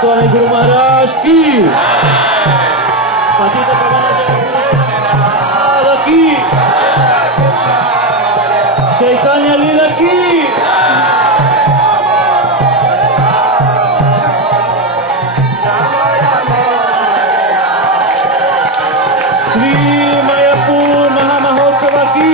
Swami Guru Maharaj ki Patita Pavana Jagannatha ki Chaitanya Leela ki Shri Mayapur Mahamahotsava ki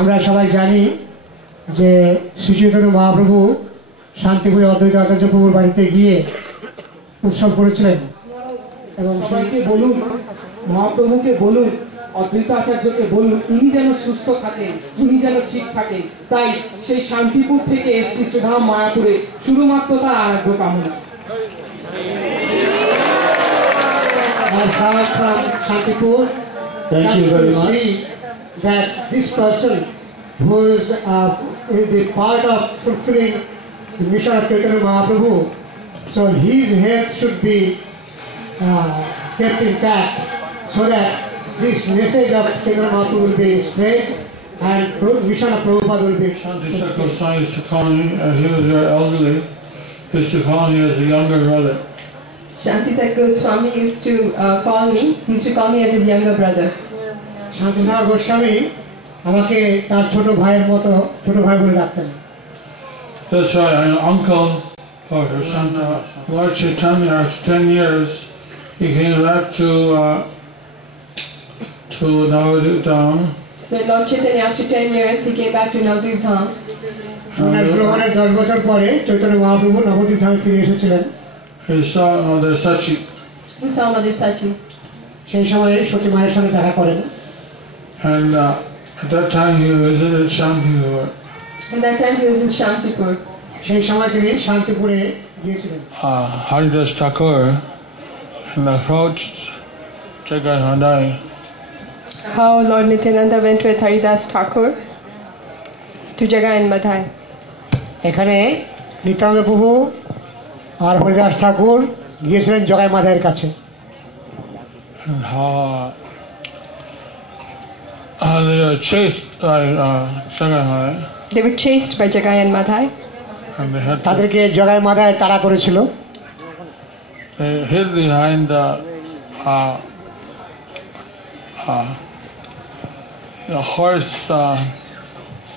আমরা সবাই জানি যে শ্রী চৈতন্য মহাপ্রভু শান্তিপুরে অদ্বৈত আচার্য প্রভুর বাড়িতে গিয়ে উৎসব করেছিলেন এবং সবাইকে বলুন মহাপ্রভুকে বলুন অদ্বৈত আচার্যকে বলুন উনি যেন সুস্থ থাকেন উনি যেন ঠিক থাকেন তাই সেই শান্তিপুর থেকে এসছি শ্রীধাম মায়াপুরে শুধুমাত্র তার আরাধ্য কামনা from Shantipur. Thank you very much. See that this person who is the part of fulfilling the mission of Chaitanya Mahaprabhu, so his health should be kept intact so that this message of Chaitanya Mahaprabhu will be spread and the mission of Prabhupada will be Shanti Goswami used to call me, he was very elderly, used to call me as a younger brother. Shanti Goswami used to call me. He used to call me as his younger brother. Shanti Goswami আমাকে তার ছোট ভাইয়ের মতো ছোট ভাই বলে ডাকতেন That's right, I'm an uncle for her son. Lord Chaitanya, after 10 years, he came back to Navadvip Dham. So Lord Chaitanya, after 10 years, he came back to Navadvip Dham. গ্রহণের 10 বছর পরে চৈতন্য মহাপ্রভু নবদ্বীপ ধামে ফিরে এসেছিলেন He saw Mother Sachi. He saw Mother Sachi. সেই সময়ে সতী মায়ের সঙ্গে দেখা করেন And at that time he visited Shantipur. And that time he was in Shantipur. সেই সময় তিনি শান্তিপুরে গিয়েছিলেন Haridas Thakur and approached Jagai Madai. How Lord Nityananda went with Haridas Thakur to Jagai and Madhai. এখানে নিত্যানন্দ প্রভু আর হরিদাস ঠাকুর গিয়েছিলেন জগাই মাধাইয়ের কাছে And how they were chased by Jagai Madai. They were chased by Jagai and Madhai. And they had to, তাদেরকে জগাই মাধায় তাড়া করেছিল they hid behind the horse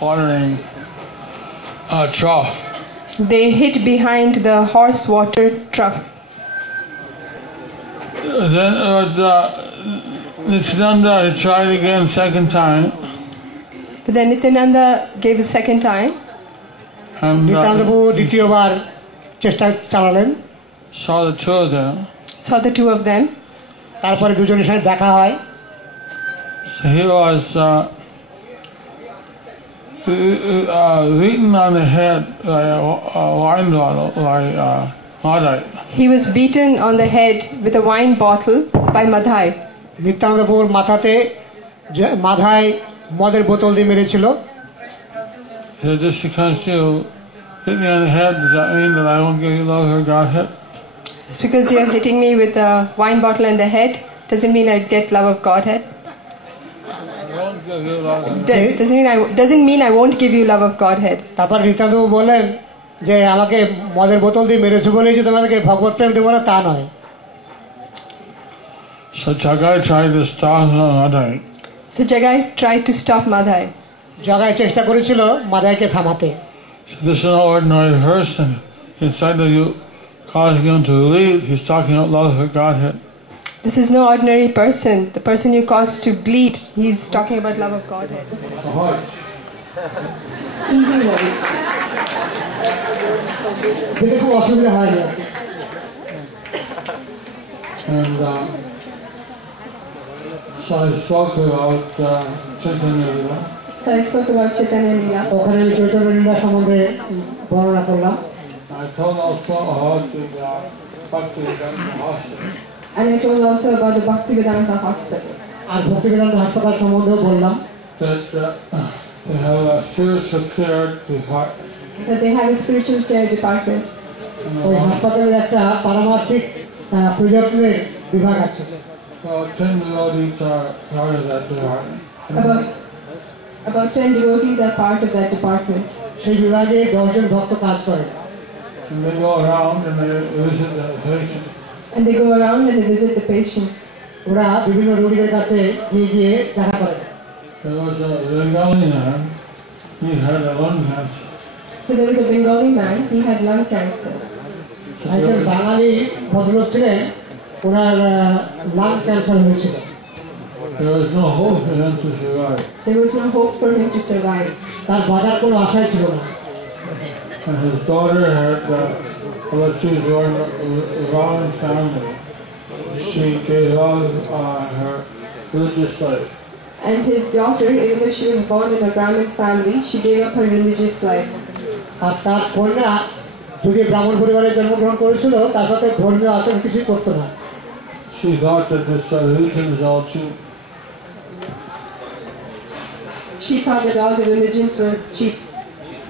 watering trough. They hid behind the horse water trough. Then Nityananda tried again second time. But then Nityananda gave a second time. And Nityananda প্রভু দ্বিতীয়বার চেষ্টা চালালেন saw the two of them. Saw the two of them. তারপরে দুজনের সাথে দেখা হয় So he was beaten on the head by a wine bottle by Madai. He was beaten on the head with a wine bottle by Madhai. Nityananda প্রভুর মাথাতে মাথায় মদের বোতল দিয়ে মেরেছিল So just because you hit me on the head, does that mean that I won't give you love or Godhead? Just because you're hitting me with a wine bottle in the head doesn't mean I get love of Godhead. I won't give you love. Doesn't mean I won't give you love of Godhead. তারপর নিত্যানন্দ প্রভু বলেন যে আমাকে মদের বোতল দিয়ে মেরেছো বলেই যে তোমাদেরকে ভগবত প্রেম দেবো না তা নয় So Jagai tried to stop Madai. So Jagai tried to stop Madhai. জগায় চেষ্টা করেছিল মাদাইকে থামাতে So this is no ordinary person. Instead of you causing him to bleed, he's talking out love for Godhead. This is no ordinary person. The person you caused to bleed, he's talking about love of Godhead. দেখে খুব অসুবিধা হয় না And So I spoke about Chaitanya Lila. So I spoke about Chaitanya Leela. ওখানে আমি চৈতন্য লীলা সম্বন্ধে বর্ণনা করলাম। I told also about the Bhaktivedanta Hospital. And I told also about the Bhaktivedanta Hospital. আর ভক্তিবেদান্ত হাসপাতাল সম্বন্ধেও বললাম That they have a spiritual care department. That they have a spiritual care department. ওই হাসপাতালের একটা পারমার্থিক প্রযত্নের বিভাগ আছে। So 10 devotees are part of that department. About 10 devotees are part of that department. সেই বিভাগে 10 জন ভক্ত কাজ করে। And they go around and they visit the patients. And they go around and they visit the patients. ওরা বিভিন্ন রোগীদের কাছে গিয়ে দেখা করে। There was a Bengali man, he had a lung cancer. So there was a Bengali man, he had lung cancer. একজন বাঙালি ভদ্রলোক ছিলেন, ওনার লাং ক্যান্সার হয়েছিল। There was no hope for him to survive. There was no hope for him to survive. তার বাঁচার কোনো আশাই ছিল না। And his daughter had, well, she was born in a Brahmin family. She gave up her religious life. And his daughter, even though she was born in a Brahmin family, she gave up her religious life. আর তার কন্যা যদি ব্রাহ্মণ পরিবারে জন্মগ্রহণ করেছিল, তার সাথে ধর্মীয় আচরণ কিছুই করতো না। She thought that this religion was all cheap. She thought that all the religions were cheap.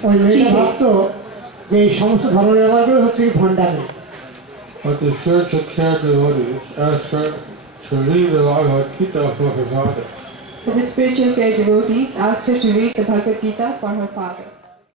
ওই মেয়েটা ভাবতো যে এই সমস্ত ধর্মের ব্যাপারগুলো হচ্ছে ভণ্ডামি। But the spiritual care devotees asked her to read the Bhagavad Gita for her father. But the spiritual care devotees asked her to read the Bhagavad Gita for her father.